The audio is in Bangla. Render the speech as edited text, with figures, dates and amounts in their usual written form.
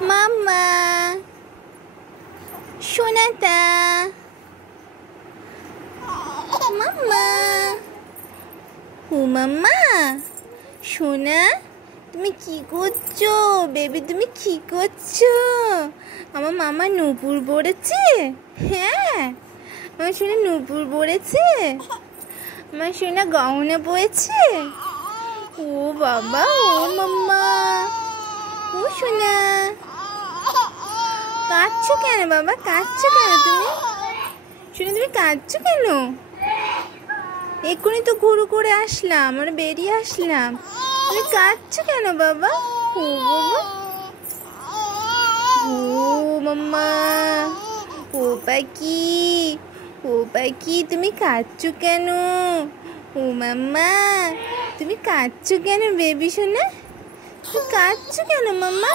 মাম্মা সোনাটা মাম্মা ও মাম্মা সোনা তুমি কি করছো বেবি তুমি কি করছো আমার মামা নূপুর পড়েছে হ্যাঁ আমার সোনা নূপুর পড়েছে আমার সোনা গহনা পড়েছে ও বাবা ও মাম্মা ও সোনা কাঁদছো কেন বাবা কাঁদছো কেন তুমি সোনা তুমি কাঁদছো কেন এক্ষুনি তো ঘুরু করে আসলাম আমরা বেরিয়ে আসলাম তুমি কাঁদছো কেন বাবা ও বাবা ও মাম্মা ও পাখি তুমি কাঁদছো কেন ও মাম্মা তুমি কাঁদছো কেন বেবি সোনা তুমি কাঁদছো কেন মাম্মা